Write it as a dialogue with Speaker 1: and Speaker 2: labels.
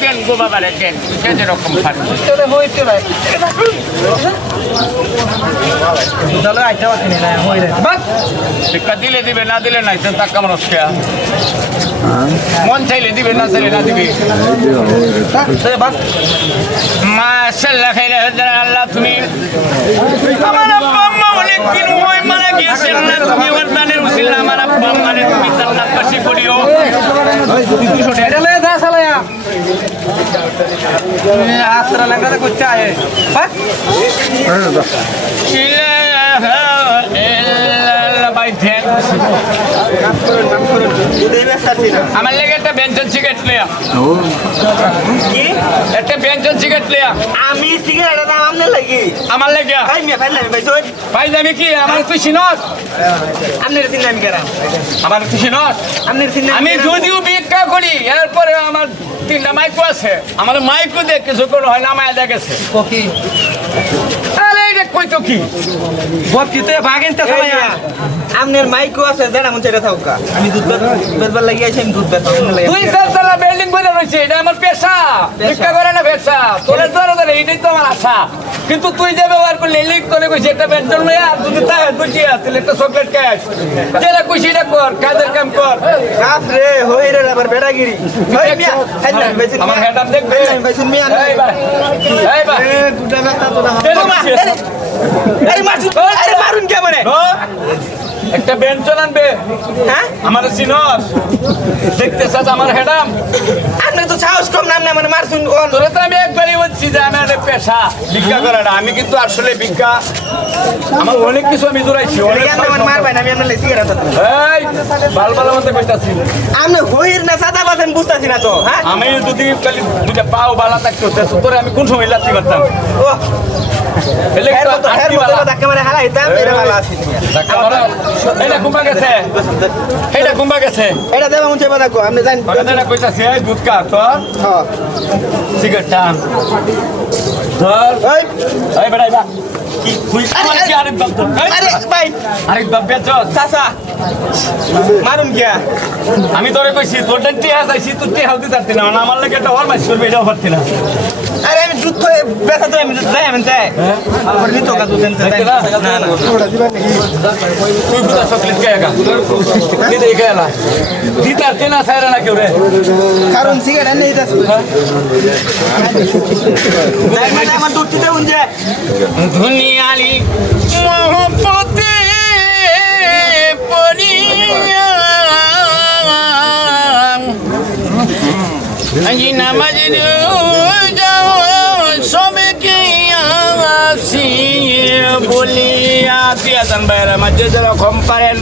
Speaker 1: দেন গো বাবারে যে শিক্ষা দিলে দিবে না দিলে নাই তো টাকা মানুষ খেয়া মন চাইলে দিবে না চাইলে না দিবে।
Speaker 2: বাস
Speaker 1: মাশাল্লাহ খাইলে হজরা আল্লাহ তুমি আমার আব্বা আম্মা অনেক দিন হয় মারা গিয়েছে আল্লাহ তুমি আমার দানের উসিল্লা আমার আব্বা মানে তুমি জান্নাত বাসী করিও।
Speaker 2: সালায়া আস্রা করতে আয়।
Speaker 1: আমার লেগে একটা ব্যঞ্জন সিগারেট লিয়া একটা ব্যঞ্জন সিগারেট লিয়া
Speaker 3: আমি সিগারেট দাম আমনে লাগি?
Speaker 1: আমার লেগে।
Speaker 3: ভাই মিয়া ফাইল আমি ভাই
Speaker 1: ভাই যাবি কি? আমার তুই চিনস।
Speaker 3: আমনের সিন আমি করা
Speaker 1: আমার তুই চিনস।
Speaker 3: আমনের সিন
Speaker 1: আমি যদিও ভিক্ষা করি এরপরে আমার তিনটা মাইকো আছে। আমার মাইকো দেখ কিছু কোনো হয় না মায়া দেখেছে
Speaker 2: কোকি
Speaker 1: আরে এটা কই তো কি
Speaker 2: তে ভাগেন তে সালায়া
Speaker 3: আমনের মাইকো আছে দেড় আমন ছেড়ে থাকা আমি দুধ বেচবার লাগি আইছি আমি দুধ বেচবার
Speaker 1: দুই চার তলা বিল্ডিং করে রয়েছে এটা আমার পেশা। ভিক্ষা করে না পেশা তোর ধরে ধরে এইটাই তো আমার আশা। কিন্তু তুই যে ব্যবহার করলি লিখ তোরে কইছি একটা বেঞ্চন লইয়া আর দুটো তাহে দুটি আছে একটা চকলেট ক্যাশ যেটা কইছি এটা কর কাজের কাম কর।
Speaker 3: কাপ রে হই রে আবার বেড়াগিরি। ভাই মিয়া ফাইল
Speaker 1: আমার হেড দেখবে
Speaker 3: শুন মিয়া
Speaker 1: এই ভাই এই
Speaker 3: এ দুটা বেচতা তো না
Speaker 1: এই।
Speaker 3: আরে মারুন আরে মারুন কে মানে
Speaker 1: একটা আনবে।
Speaker 3: হ্যাঁ?
Speaker 1: আমার সিনস। দেখতে চাস আমার হেডাম?
Speaker 3: আপনি তো সাহস কম নাম না মানে মারছুন কোন
Speaker 1: তোরে তো আমি একবারই বলছি যে একটা পেশা। ভিক্ষা আমি কিন্তু আসলে ভিক্ষা। আমার অনেক কিছু আমি অনেক
Speaker 3: মানে না আমি আপনার সিগারেট
Speaker 1: এই বাল বাল মতো কইতাছি।
Speaker 3: আপনি হইর না সাদা বাসেন বুঝতাছি না তো হ্যাঁ?
Speaker 1: আমি যদি খালি পাও বালা থাকতো তোরে আমি কোন সময় লাত্তি করতাম।
Speaker 3: ও
Speaker 1: টান। আমি তোরে কইছি তোর টিয়া চাইছি তোর টিয়া হতে না। আমার লাগে একটা মাছ করবে এটাও পারতি না।
Speaker 3: তো বেচা তো আমি দুধ যাই আমি যাই আমার নিতো কা দুধ এনতে যাই না না
Speaker 1: তুই বুঝা চকলেট কে একা কি দেখে এলা দিতার তেনা সাইরা না কেউ রে
Speaker 3: কারণ সিগারেট নেই দাস যাই মানে আমার দুধ দিতে উনছে
Speaker 1: দুনিয়ালি মোহব্বতে পড়িয়া আজি নামাজ যাও সবে কি আসি বলিয়া দিয়া দান বাইরে মাঝে কম পারেন।